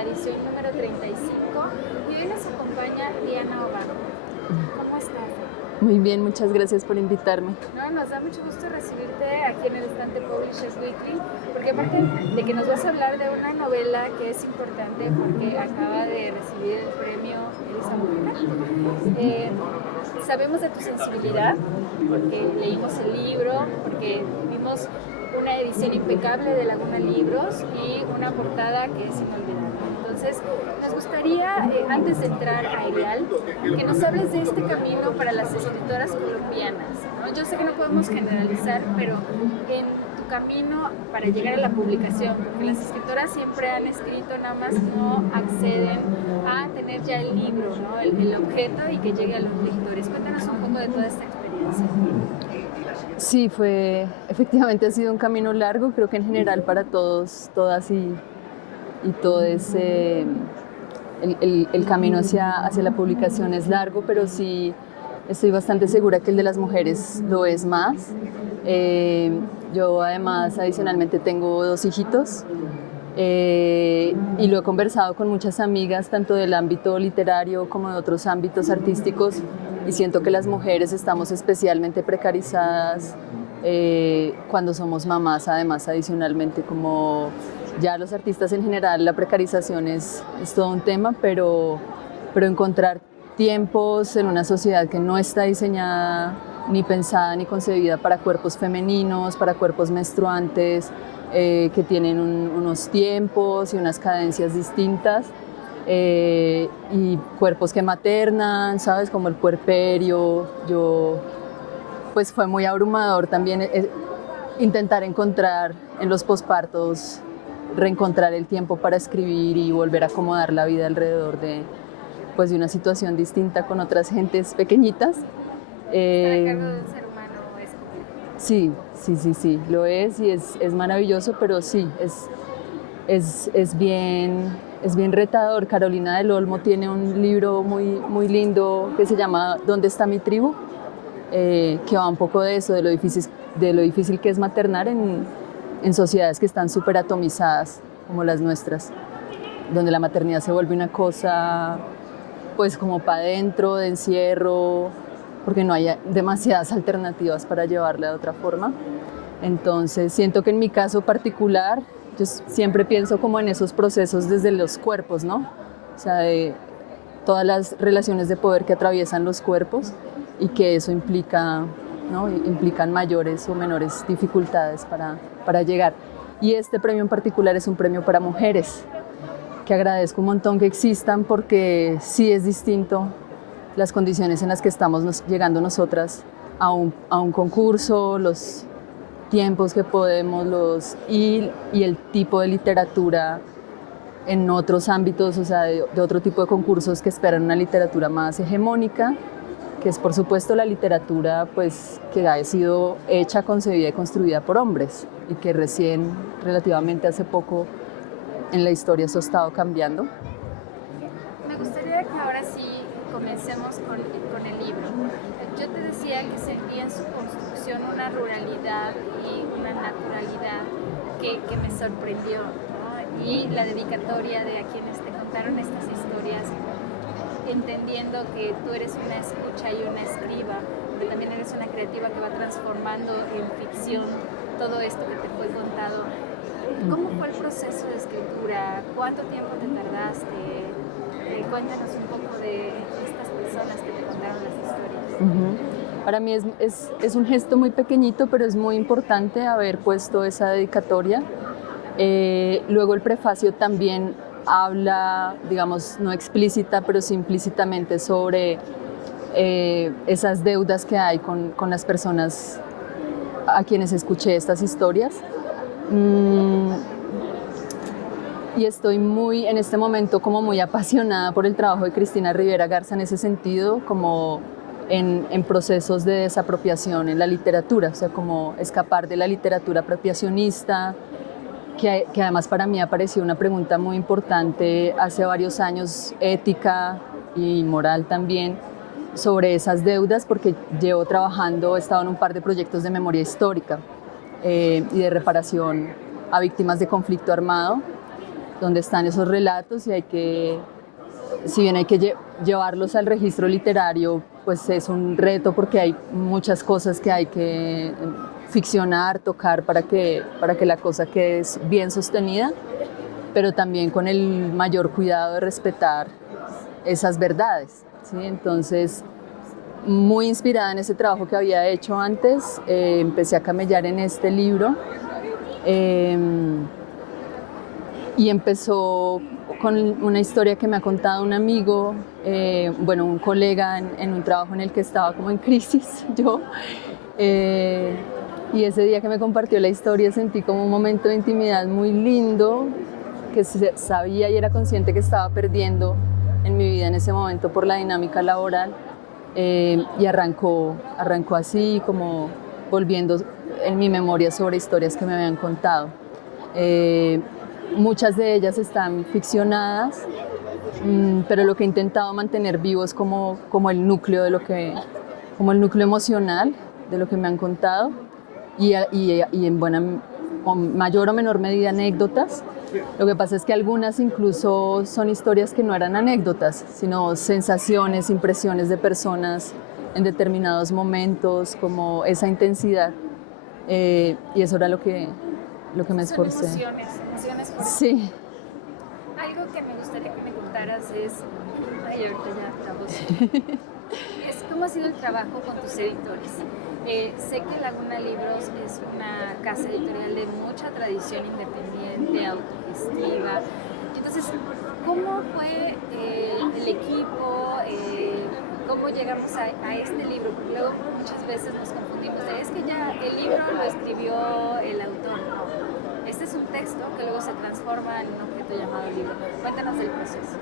la edición número 35 y hoy nos acompaña Diana Obando. ¿Cómo estás? Muy bien, muchas gracias por invitarme. No, nos da mucho gusto recibirte aquí en el Estante Publishers Weekly, porque aparte de que nos vas a hablar de una novela que es importante porque acaba de recibir el premio Elisa Mujica, sabemos de tu sensibilidad, porque leímos el libro, porque vimos una edición impecable de Laguna Libros y una portada que es inolvidable. Entonces, nos gustaría, antes de entrar a Erial, que nos hables de este camino para las escritoras colombianas, ¿no? Yo sé que no podemos generalizar, pero en tu camino para llegar a la publicación, porque las escritoras siempre han escrito, nada más no acceden a tener ya el libro, ¿no? el objeto y que llegue a los lectores. Cuéntanos un poco de toda esta experiencia. Sí, efectivamente ha sido un camino largo, creo que en general para todos, todas y todo ese, el camino hacia la publicación es largo, pero sí estoy bastante segura que el de las mujeres lo es más. Yo además adicionalmente tengo 2 hijitos y lo he conversado con muchas amigas, tanto del ámbito literario como de otros ámbitos artísticos, y siento que las mujeres estamos especialmente precarizadas cuando somos mamás, además adicionalmente, como ya los artistas en general la precarización es todo un tema, pero encontrar tiempos en una sociedad que no está diseñada ni pensada ni concebida para cuerpos femeninos, para cuerpos menstruantes, que tienen unos tiempos y unas cadencias distintas, y cuerpos que maternan, ¿sabes? Como el puerperio. Pues fue muy abrumador también intentar encontrar en los pospartos, reencontrar el tiempo para escribir y volver a acomodar la vida alrededor de una situación distinta con otras gentes pequeñitas. Estar a cargo de un ser humano es complicado. Sí, lo es y es maravilloso, pero sí, es bien retador. Carolina del Olmo tiene un libro muy lindo que se llama ¿Dónde está mi tribu?, que va un poco de eso, de lo difícil que es maternar en sociedades que están súper atomizadas como las nuestras, donde la maternidad se vuelve una cosa pues como para adentro, de encierro, porque no hay demasiadas alternativas para llevarla de otra forma. Entonces siento que en mi caso particular yo siempre pienso como en esos procesos desde los cuerpos, ¿no? O sea, de todas las relaciones de poder que atraviesan los cuerpos y que eso implica, ¿no? Implican mayores o menores dificultades para llegar. Y este premio en particular es un premio para mujeres, que agradezco un montón que existan, porque sí es distinto las condiciones en las que estamos llegando nosotras a un concurso, los tiempos que podemos, y el tipo de literatura en otros ámbitos, o sea, de otro tipo de concursos que esperan una literatura más hegemónica, que es por supuesto la literatura pues, que ha sido hecha, concebida y construida por hombres, y que recién, relativamente hace poco, en la historia eso ha estado cambiando. Me gustaría que ahora sí comencemos con el libro. Yo te decía que sentía en su construcción una ruralidad y una naturalidad que me sorprendió, ¿no? Y la dedicatoria de a quienes te contaron estas historias, entendiendo que tú eres una escucha y una escriba, pero también eres una creativa que va transformando en ficción todo esto que te fue contado. ¿Cómo fue el proceso de escritura? ¿Cuánto tiempo te tardaste? Cuéntanos un poco de estas personas que te contaron las historias. Para mí es un gesto muy pequeñito, pero es muy importante haber puesto esa dedicatoria. Luego el prefacio también habla, digamos, no explícita, pero sí implícitamente sobre esas deudas que hay con las personas a quienes escuché estas historias. Y estoy en este momento como muy apasionada por el trabajo de Cristina Rivera Garza en ese sentido, como en procesos de desapropiación en la literatura, o sea, como escapar de la literatura apropiacionista, que además para mí apareció una pregunta muy importante hace varios años, ética y moral también, sobre esas deudas, porque llevo trabajando, he estado en un par de proyectos de memoria histórica y de reparación a víctimas de conflicto armado. donde están esos relatos y hay que, si bien hay que llevarlos al registro literario, pues es un reto porque hay muchas cosas que hay que ficcionar, tocar para que la cosa quede bien sostenida, pero también con el mayor cuidado de respetar esas verdades, ¿sí? Entonces, muy inspirada en ese trabajo que había hecho antes, empecé a camellar en este libro y empezó con una historia que me ha contado un amigo, bueno, un colega en un trabajo en el que estaba como en crisis yo, y ese día que me compartió la historia sentí como un momento de intimidad muy lindo que sabía y era consciente que estaba perdiendo en mi vida en ese momento por la dinámica laboral, y arrancó así como volviendo en mi memoria sobre historias que me habían contado. Muchas de ellas están ficcionadas, pero lo que he intentado mantener vivo es como el núcleo de como el núcleo emocional de lo que me han contado y en mayor o menor medida anécdotas. Lo que pasa es que algunas incluso son historias que no eran anécdotas, sino sensaciones, impresiones de personas en determinados momentos, como esa intensidad. Y eso era lo que me esforcé. Son emociones. Sí. Algo que me gustaría que me contaras es, ay, ahorita ya la voz, es cómo ha sido el trabajo con tus editores. Sé que Laguna Libros es una casa editorial de mucha tradición independiente, autogestiva. Entonces, ¿cómo fue el equipo? ¿Cómo llegamos a este libro? Porque luego muchas veces nos confundimos de, es que ya el libro lo escribió el autor. No, este es un texto que luego se transforma en un objeto llamado libro. Cuéntanos del proceso.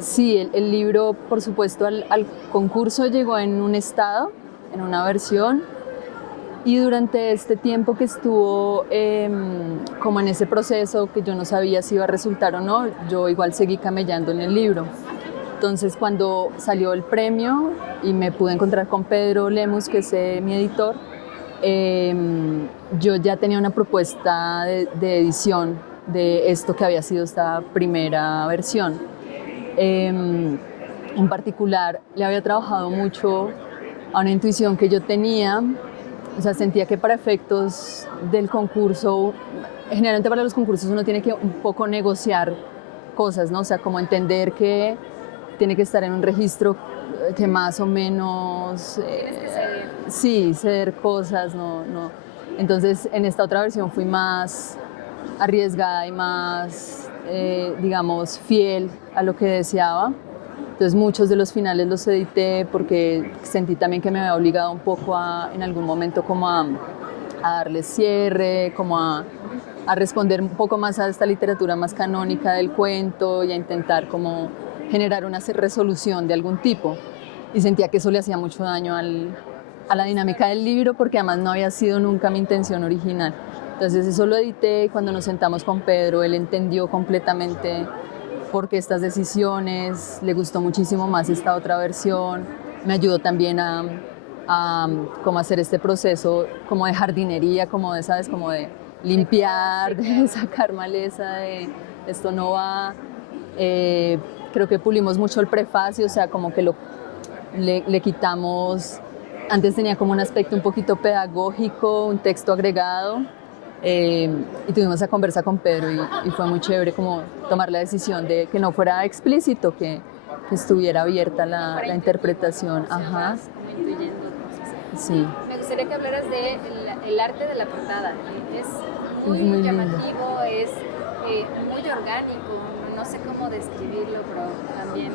Sí, el libro, por supuesto, al concurso llegó en un estado, en una versión, y durante este tiempo que estuvo como en ese proceso que yo no sabía si iba a resultar o no, yo igual seguí camellando en el libro. Entonces, cuando salió el premio y me pude encontrar con Pedro Lemus, que es mi editor, yo ya tenía una propuesta de edición de esto que había sido esta primera versión. En particular, le había trabajado mucho a una intuición que yo tenía, o sea, sentía que para efectos del concurso, generalmente para los concursos uno tiene que un poco negociar cosas, ¿no? O sea, como entender que tiene que estar en un registro que más o menos, sí, ceder cosas, no. Entonces, en esta otra versión fui más arriesgada y más, digamos, fiel a lo que deseaba. Entonces muchos de los finales los edité porque sentí también que me había obligado un poco en algún momento como a darle cierre, como a responder un poco más a esta literatura más canónica del cuento y a intentar como generar una resolución de algún tipo. Y sentía que eso le hacía mucho daño a la dinámica del libro porque además no había sido nunca mi intención original. Entonces eso lo edité y cuando nos sentamos con Pedro, él entendió completamente por qué estas decisiones, le gustó muchísimo más esta otra versión, me ayudó también a como hacer este proceso como de jardinería, como de, ¿sabes? Como de limpiar, de sacar maleza, de esto no va. Creo que pulimos mucho el prefacio, o sea, como que le quitamos, antes tenía como un aspecto un poquito pedagógico, un texto agregado. Y tuvimos esa conversa con Pedro y fue muy chévere como tomar la decisión de que no fuera explícito, que estuviera abierta la interpretación. Ajá. Sí. Me gustaría que hablaras del arte de la portada. Es muy llamativo, es muy orgánico, no sé cómo describirlo, pero también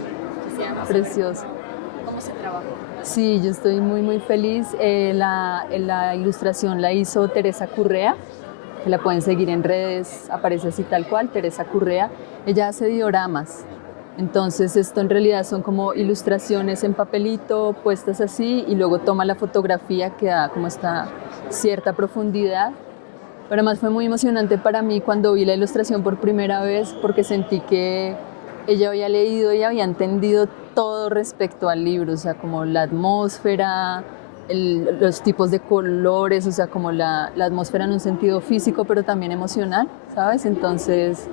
quisiéramos precioso. Saber cómo se trabajó. Sí, yo estoy muy feliz. La ilustración la hizo Teresa Currea, que la pueden seguir en redes, aparece así tal cual, Teresa Currea. Ella hace dioramas, entonces esto en realidad son como ilustraciones en papelito puestas así y luego toma la fotografía que da como esta cierta profundidad. Pero además fue muy emocionante para mí cuando vi la ilustración por primera vez porque sentí que ella había leído y había entendido todo respecto al libro, o sea, como la atmósfera, los tipos de colores, o sea, como la atmósfera en un sentido físico, pero también emocional, ¿sabes? Entonces,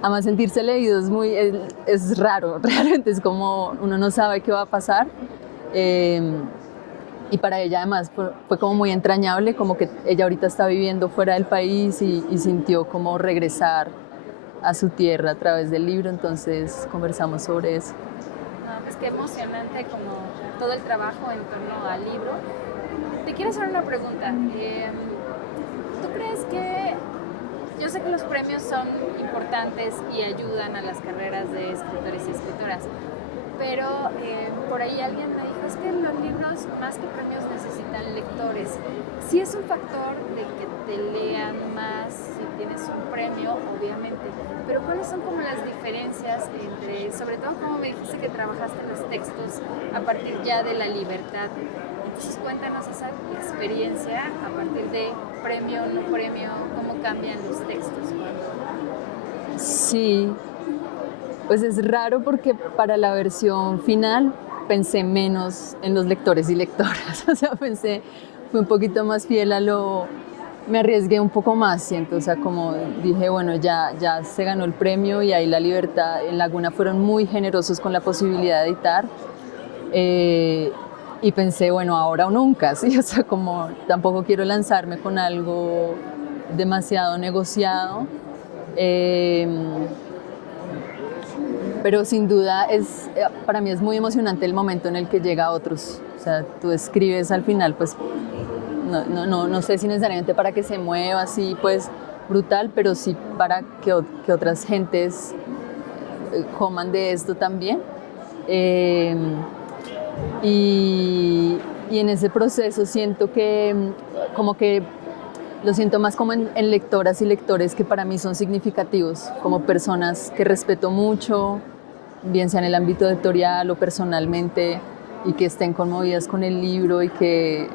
además sentirse leído es raro, realmente es como uno no sabe qué va a pasar. Y para ella además fue como muy entrañable, como que ella ahorita está viviendo fuera del país y sintió como regresar a su tierra a través del libro, entonces conversamos sobre eso. No, pues qué emocionante como todo el trabajo en torno al libro. Te quiero hacer una pregunta. ¿Tú crees que, yo sé que los premios son importantes y ayudan a las carreras de escritores y escritoras, pero por ahí alguien me dijo, es que los libros más que premios necesitan lectores. Sí es un factor de que te lean más si tienes un premio, obviamente, pero ¿cuáles son como las diferencias entre, sobre todo como me dijiste que trabajaste los textos a partir ya de la libertad? Entonces cuéntanos esa experiencia a partir de premio, no premio, cómo cambian los textos cuando... Sí, pues es raro porque para la versión final pensé menos en los lectores y lectoras, o sea, fui un poquito más fiel me arriesgué un poco más, siento, o sea, como dije, bueno, ya se ganó el premio y ahí la libertad, en Laguna fueron muy generosos con la posibilidad de editar, y pensé, bueno, ahora o nunca, ¿sí? O sea, como tampoco quiero lanzarme con algo demasiado negociado. Pero sin duda para mí es muy emocionante el momento en el que llega a otros. O sea, tú escribes al final, pues no sé si necesariamente para que se mueva así, pues brutal, pero sí para que otras gentes coman de esto también. Y en ese proceso siento que como que lo siento más como en lectoras y lectores que para mí son significativos, como personas que respeto mucho, bien sea en el ámbito editorial o personalmente, y que estén conmovidas con el libro y que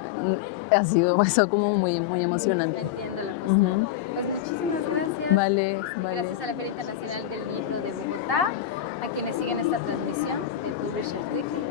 ha sido eso como muy, muy emocionante. Entiendo la cuestión. Pues muchísimas gracias. Vale. Gracias a la Feria Internacional del Libro de Bogotá, a quienes siguen esta transmisión de Publishers Weekly.